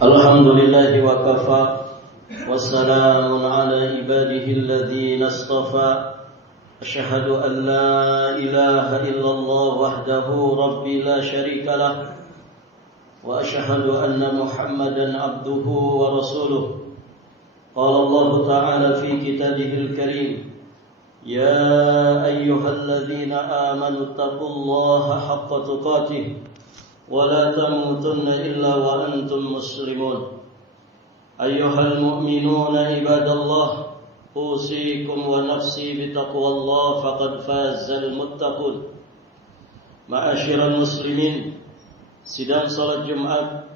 Alhamdulillahi wa kafa wassalamun ala ibadihi alladhina astafa asyhadu an la ilaha illallah wahdahu rabbi la syarika lah wa asyhadu anna muhammadan abduhu wa rasuluh qala Allah ta'ala fi kitabihil karim ya ayyuhalladzina amanu taqullaha haqqa tuqatih ولا تموتن إلا وأنتم مسلمون أيها المؤمنون عباد الله أوصيكم ونفسي بتقوى الله فقد فاز المتقون معاشر المسلمين sidang salat Jumat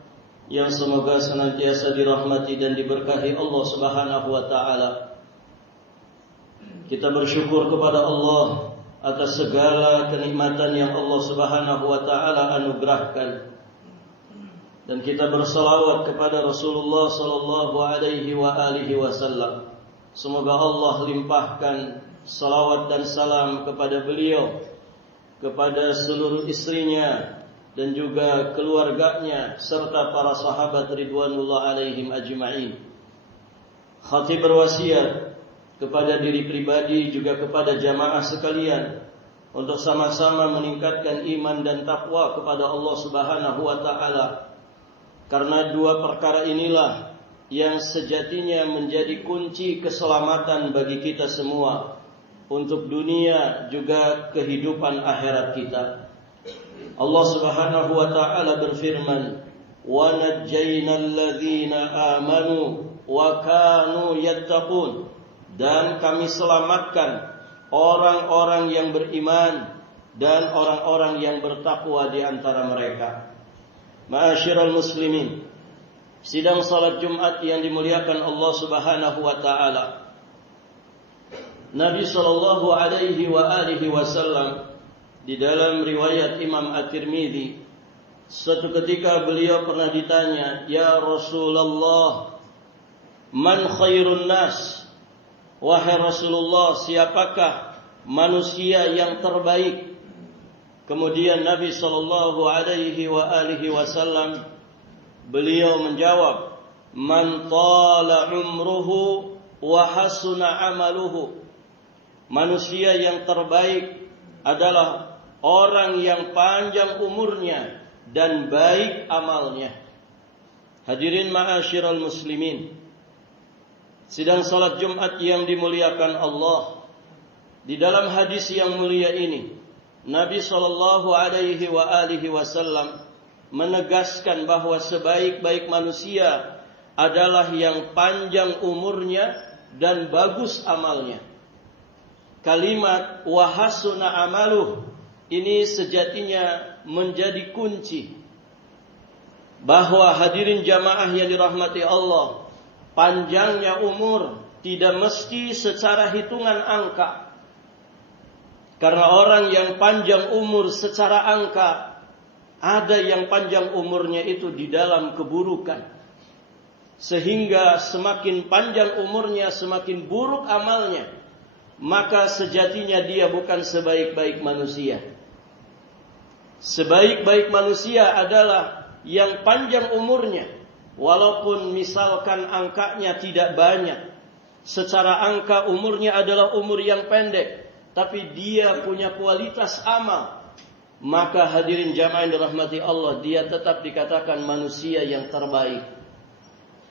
yang semoga senantiasa dirahmati dan diberkahi Allah Subhanahu wa taala. Kita bersyukur kepada Allah atas segala kenikmatan yang Allah Subhanahu wa taala anugerahkan, dan kita bersalawat kepada Rasulullah sallallahu alaihi wasallam. Semoga Allah limpahkan salawat dan salam kepada beliau, kepada seluruh istrinya dan juga keluarganya serta para sahabat ridwanullah alaihim ajma'in. Khatib berwasiat kepada diri pribadi juga kepada jamaah sekalian untuk sama-sama meningkatkan iman dan takwa kepada Allah Subhanahu wa taala. Karena dua perkara inilah yang sejatinya menjadi kunci keselamatan bagi kita semua untuk dunia juga kehidupan akhirat kita. Allah Subhanahu wa taala berfirman, "Wa najjaynal ladzina amanu wa kanu yattaqun." Dan kami selamatkan orang-orang yang beriman dan orang-orang yang bertakwa di antara mereka. Ma'asyiral muslimin, sidang salat Jumat yang dimuliakan Allah Subhanahu wa taala. Nabi sallallahu alaihi wasallam di dalam riwayat Imam At-Tirmidzi, suatu ketika beliau pernah ditanya, "Ya Rasulullah, man khairun nas?" Wahai Rasulullah, siapakah manusia yang terbaik? Kemudian Nabi sallallahu alaihi wasallam beliau menjawab, "Man tala umruhu wa hasuna amaluhu." Manusia yang terbaik adalah orang yang panjang umurnya dan baik amalnya. Hadirin ma'asyiral muslimin, sidang salat Jumat yang dimuliakan Allah, di dalam hadis yang mulia ini Nabi sallallahu alaihi wasallam menegaskan bahwa sebaik-baik manusia adalah yang panjang umurnya dan bagus amalnya. Kalimat wa hasuna amaluh ini sejatinya menjadi kunci bahwa hadirin jamaah yang dirahmati Allah, panjangnya umur tidak mesti secara hitungan angka. Karena orang yang panjang umur secara angka, ada yang panjang umurnya itu di dalam keburukan. Sehingga semakin panjang umurnya, semakin buruk amalnya. Maka sejatinya dia bukan sebaik-baik manusia. Sebaik-baik manusia adalah yang panjang umurnya, walaupun misalkan angkanya tidak banyak. Secara angka umurnya adalah umur yang pendek, tapi dia punya kualitas amal. Maka hadirin jamaah yang dirahmati Allah, dia tetap dikatakan manusia yang terbaik.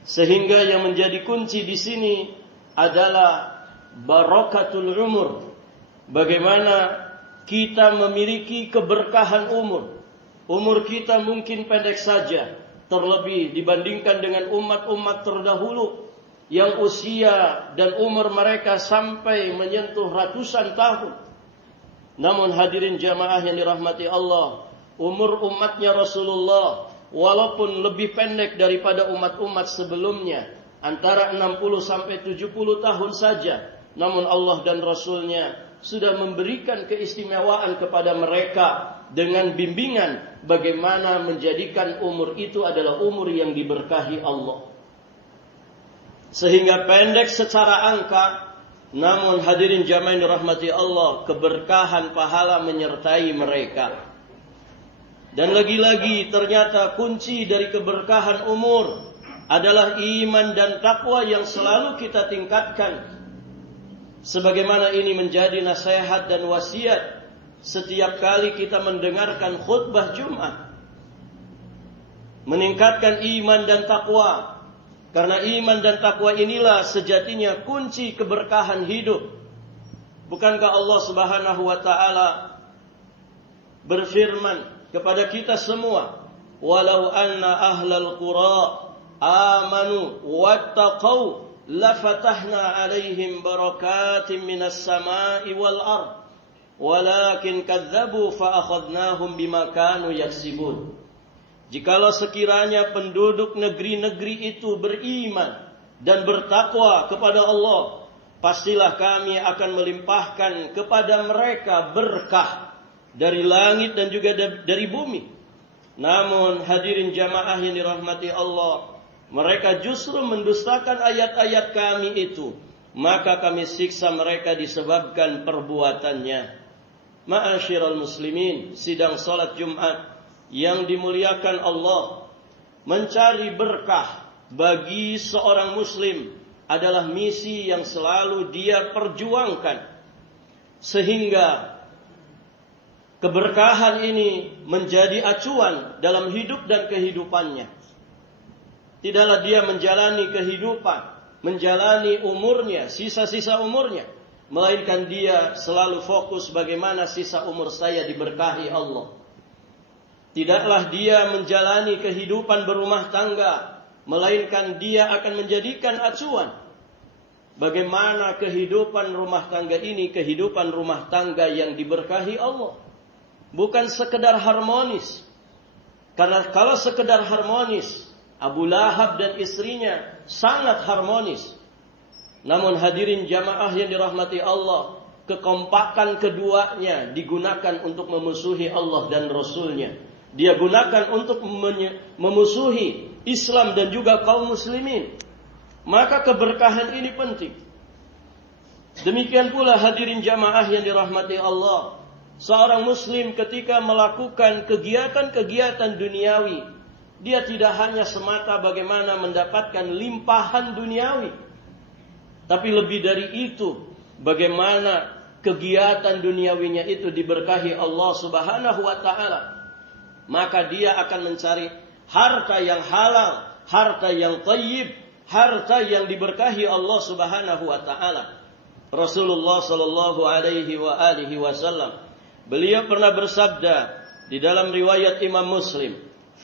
Sehingga yang menjadi kunci di sini adalah barakatul umur. Bagaimana kita memiliki keberkahan umur. Umur kita mungkin pendek saja, terlebih dibandingkan dengan umat-umat terdahulu yang usia dan umur mereka sampai menyentuh ratusan tahun. Namun hadirin jamaah yang dirahmati Allah, umur umatnya Rasulullah walaupun lebih pendek daripada umat-umat sebelumnya, antara 60 sampai 70 tahun saja, namun Allah dan Rasulnya sudah memberikan keistimewaan kepada mereka dengan bimbingan bagaimana menjadikan umur itu adalah umur yang diberkahi Allah. Sehingga pendek secara angka, namun hadirin jamaah yang dirahmati Allah, keberkahan pahala menyertai mereka. Dan lagi-lagi ternyata kunci dari keberkahan umur adalah iman dan takwa yang selalu kita tingkatkan. Sebagaimana ini menjadi nasihat dan wasiat setiap kali kita mendengarkan khutbah Jumat. Meningkatkan iman dan takwa. Karena iman dan takwa inilah sejatinya kunci keberkahan hidup. Bukankah Allah Subhanahu wa taala berfirman kepada kita semua, "Walau anna ahlal qura amanu wattaqau lafatahna 'alaihim barakatim minas sama'i wal ard walakin kadzdzabu fa akhadnahum bima kanu yaksibun." Jikalau sekiranya penduduk negeri-negeri itu beriman dan bertakwa kepada Allah, pastilah kami akan melimpahkan kepada mereka berkah dari langit dan juga dari bumi. Namun hadirin jamaah yang dirahmati Allah, mereka justru mendustakan ayat-ayat kami itu, maka kami siksa mereka disebabkan perbuatannya. Ma'asyiral muslimin, sidang salat Jumat yang dimuliakan Allah, mencari berkah bagi seorang muslim adalah misi yang selalu dia perjuangkan, sehingga keberkahan ini menjadi acuan dalam hidup dan kehidupannya. Tidaklah dia menjalani kehidupan, menjalani umurnya, sisa-sisa umurnya, melainkan dia selalu fokus bagaimana sisa umur saya diberkahi Allah. Tidaklah dia menjalani kehidupan berumah tangga, melainkan dia akan menjadikan acuan bagaimana kehidupan rumah tangga ini, kehidupan rumah tangga yang diberkahi Allah. Bukan sekedar harmonis. Karena kalau sekedar harmonis, Abu Lahab dan istrinya sangat harmonis. Namun hadirin jamaah yang dirahmati Allah, kekompakan keduanya digunakan untuk memusuhi Allah dan Rasulnya. Dia gunakan untuk memusuhi Islam dan juga kaum muslimin. Maka keberkahan ini penting. Demikian pula hadirin jamaah yang dirahmati Allah, seorang muslim ketika melakukan kegiatan-kegiatan duniawi, dia tidak hanya semata bagaimana mendapatkan limpahan duniawi, tapi lebih dari itu, bagaimana kegiatan duniawinya itu diberkahi Allah Subhanahu wa taala. Maka dia akan mencari harta yang halal, harta yang thayyib, harta yang diberkahi Allah Subhanahu wa taala. Rasulullah sallallahu alaihi wasallam, beliau pernah bersabda di dalam riwayat Imam Muslim,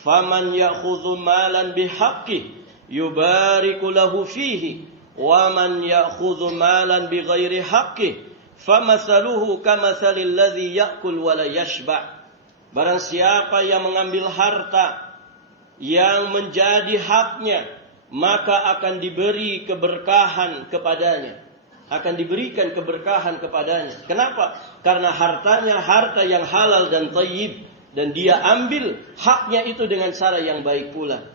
"Faman ya'khudhu malan bihaqqi yubariku lahu fihi, wa man ya'khudhu malan bighairi haqqi famathaluhu kamathalil ladzi ya'kul wa la yashba'." Barang siapa yang mengambil harta yang menjadi haknya, maka akan diberi keberkahan kepadanya. Akan diberikan keberkahan kepadanya. Kenapa? Karena hartanya harta yang halal dan thayyib, dan dia ambil haknya itu dengan cara yang baik pula.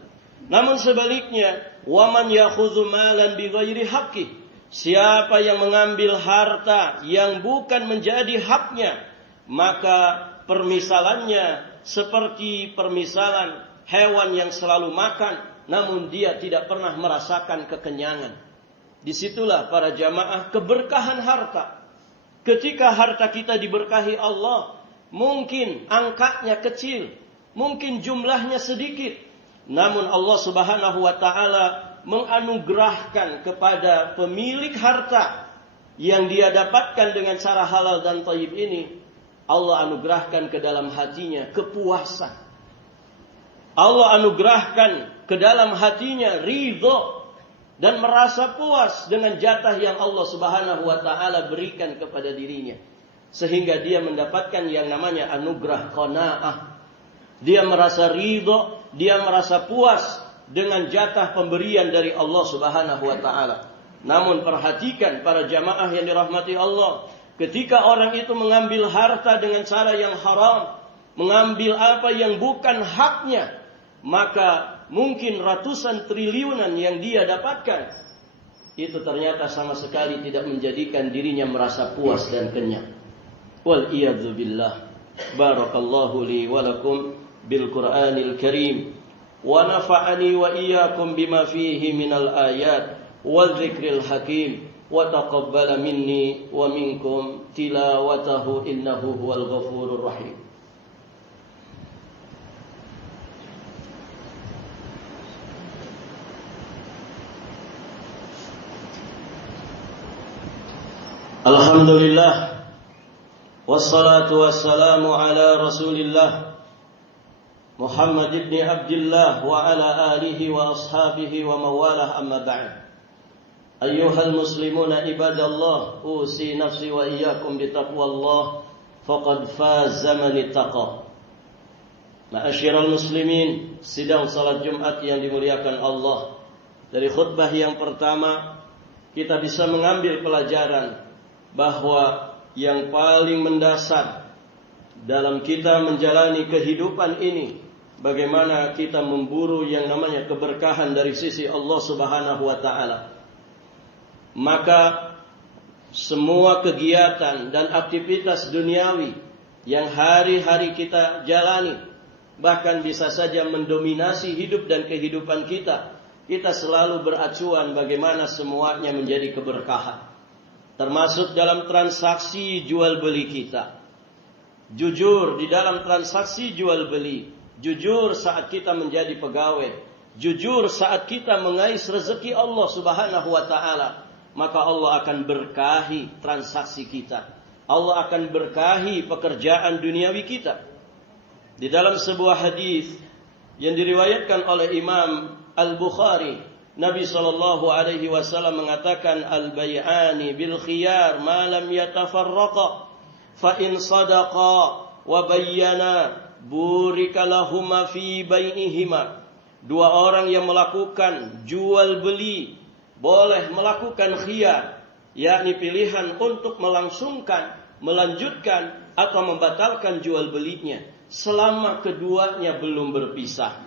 Namun sebaliknya, waman yakhudhu malan bighairi haqqi, siapa yang mengambil harta yang bukan menjadi haknya, maka permisalannya seperti permisalan hewan yang selalu makan, namun dia tidak pernah merasakan kekenyangan. Disitulah para jamaah keberkahan harta. Ketika harta kita diberkahi Allah, mungkin angkanya kecil, mungkin jumlahnya sedikit, namun Allah Subhanahu wa taala menganugerahkan kepada pemilik harta yang dia dapatkan dengan cara halal dan thayyib ini, Allah anugerahkan ke dalam hatinya kepuasan. Allah anugerahkan ke dalam hatinya ridho dan merasa puas dengan jatah yang Allah Subhanahu wa taala berikan kepada dirinya, sehingga dia mendapatkan yang namanya anugerah qanaah. Dia merasa ridho, dia merasa puas dengan jatah pemberian dari Allah Subhanahu wa taala. Namun perhatikan para jamaah yang dirahmati Allah, ketika orang itu mengambil harta dengan cara yang haram, mengambil apa yang bukan haknya, maka mungkin ratusan triliunan yang dia dapatkan, itu ternyata sama sekali tidak menjadikan dirinya merasa puas dan kenyang. Wal iyadzu billah. Barakallahu li wa lakum bil Qur'anil Karim wa nafa'ani wa iyyakum bima fihi minal ayat wa dzikril hakim wa taqabbala minni wa minkum tilawatahu innahu huwal ghafurur rahim. Alhamdulillah wassalatu wassalamu ala Rasulillah Muhammad ibn Abdullah wa ala alihi wa ashabihi wa mawalah, amma ba'd. Ayyuhal muslimuna ibadallah, usi nafsi wa iyyakum bitaqwallah, faqad faza man ittaqa. Ma'asyiral muslimin, sidang salat Jumat yang dimuliakan Allah. Dari khutbah yang pertama kita bisa mengambil pelajaran bahwa yang paling mendasar dalam kita menjalani kehidupan ini, bagaimana kita memburu yang namanya keberkahan dari sisi Allah Subhanahu wa taala. Maka semua kegiatan dan aktivitas duniawi yang hari-hari kita jalani, bahkan bisa saja mendominasi hidup dan kehidupan kita, kita selalu beracuan bagaimana semuanya menjadi keberkahan. Termasuk dalam transaksi jual beli kita. Jujur di dalam transaksi jual beli. Jujur saat kita menjadi pegawai. Jujur saat kita mengais rezeki Allah Subhanahu wa taala. Maka Allah akan berkahi transaksi kita. Allah akan berkahi pekerjaan duniawi kita. Di dalam sebuah hadis yang diriwayatkan oleh Imam Al-Bukhari, Nabi SAW mengatakan, al-bay'ani bil khiyar ma lam yatafarraqa fa in sadaqa wa bayyana burika lahuma fi bai'ihima. Dua orang yang melakukan jual beli boleh melakukan khiyar, yakni pilihan untuk melangsungkan, melanjutkan atau membatalkan jual belinya selama keduanya belum berpisah.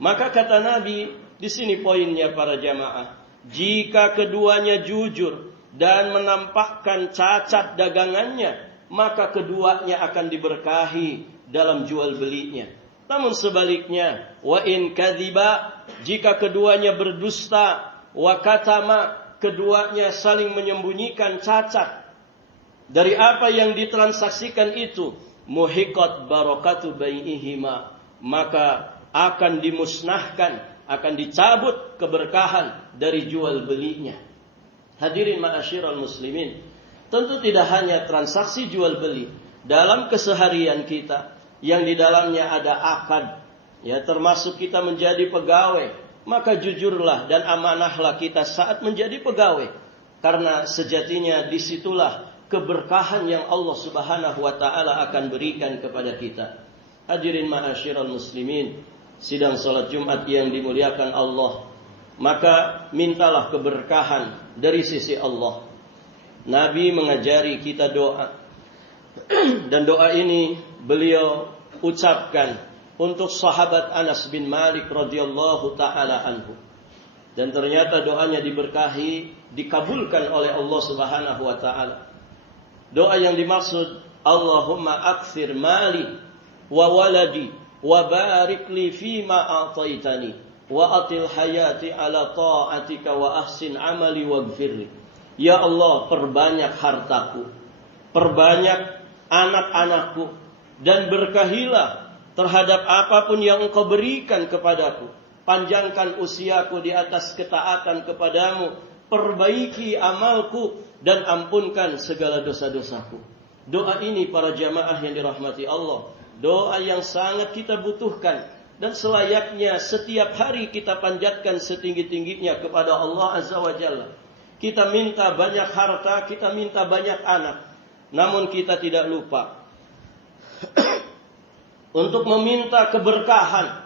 Maka kata Nabi, di sini poinnya para jamaah, jika keduanya jujur dan menampakkan cacat dagangannya, maka keduanya akan diberkahi dalam jual belinya. Namun sebaliknya, wa in kadhiba, jika keduanya berdusta, wa katama, keduanya saling menyembunyikan cacat dari apa yang ditransaksikan itu, muhiqat barakatu bai'ihima, maka akan dimusnahkan, akan dicabut keberkahan dari jual belinya. Hadirin ma'asyiral muslimin, tentu tidak hanya transaksi jual beli, dalam keseharian kita yang di dalamnya ada akad, ya, termasuk kita menjadi pegawai, maka jujurlah dan amanahlah kita saat menjadi pegawai, karena sejatinya disitulah keberkahan yang Allah Subhanahu wa taala akan berikan kepada kita. Hadirin ma'asyiral muslimin, sidang salat Jumat yang dimuliakan Allah, maka mintalah keberkahan dari sisi Allah. Nabi mengajari kita doa, dan doa ini beliau ucapkan untuk sahabat Anas bin Malik radhiyallahu taala anhu, dan ternyata doanya diberkahi, dikabulkan oleh Allah Subhanahu wa taala. Doa yang dimaksud, Allahumma akthir mali wa waladi wa barik li fima a'taitani wa atil hayati ala ta'atika wa ahsin amali waghfirli. Ya Allah, perbanyak hartaku, perbanyak anak-anakku, dan berkahilah terhadap apapun yang Engkau berikan kepadaku. Panjangkan usiaku di atas ketaatan kepadamu, perbaiki amalku, dan ampunkan segala dosa-dosaku. Doa ini para jamaah yang dirahmati Allah, doa yang sangat kita butuhkan, dan selayaknya setiap hari kita panjatkan setinggi-tingginya kepada Allah Azza wa Jalla. Kita minta banyak harta, kita minta banyak anak, namun kita tidak lupa untuk meminta keberkahan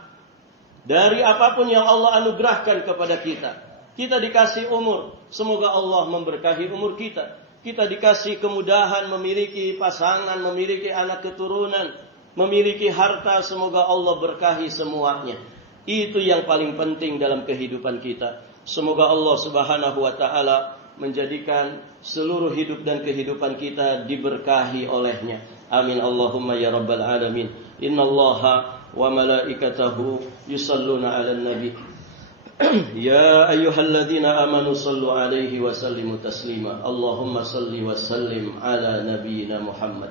dari apapun yang Allah anugerahkan kepada kita. Kita dikasih umur, semoga Allah memberkahi umur kita. Kita dikasih kemudahan memiliki pasangan, memiliki anak keturunan, memiliki harta, semoga Allah berkahi semuanya. Itu yang paling penting dalam kehidupan kita. Semoga Allah Subhanahu wa taala menjadikan seluruh hidup dan kehidupan kita diberkahi olehnya. Amin Allahumma ya rabbal alamin. Innallaha وملائكته يصلون على النبي يا أيها الذين آمنوا صلوا عليه وسلموا تسليما اللهم صل وسلم على نبينا محمد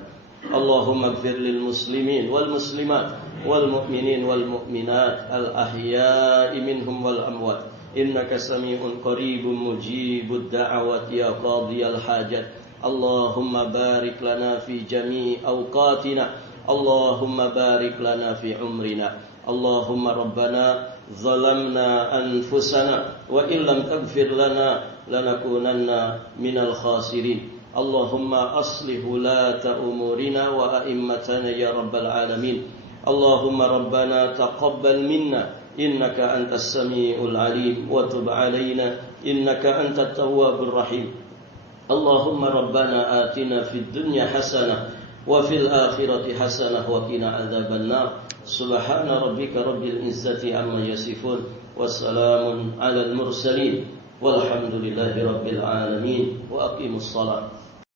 اللهم اغفر للمسلمين والمسلمات والمؤمنين والمؤمنات الأحياء منهم والأموات إنك سميع قريب مجيب الدعوات يا قاضي الحاجات اللهم بارك لنا في جميع أوقاتنا اللهم بارك لنا في عمرنا اللهم ربنا ظلمنا أنفسنا وإن لم تغفر لنا لنكونن من الخاسرين اللهم أصلح ولاة أمورنا وأئمتنا يا رب العالمين اللهم ربنا تقبل منا إنك أنت السميع العليم وتب علينا إنك أنت التواب الرحيم اللهم ربنا آتنا في الدنيا حسنة وفي الآخرة حسنة وقنا عذاب النار سبحان ربك رب العزة عما يصفون والسلام على المرسلين والحمد لله رب العالمين وأقيموا الصلاة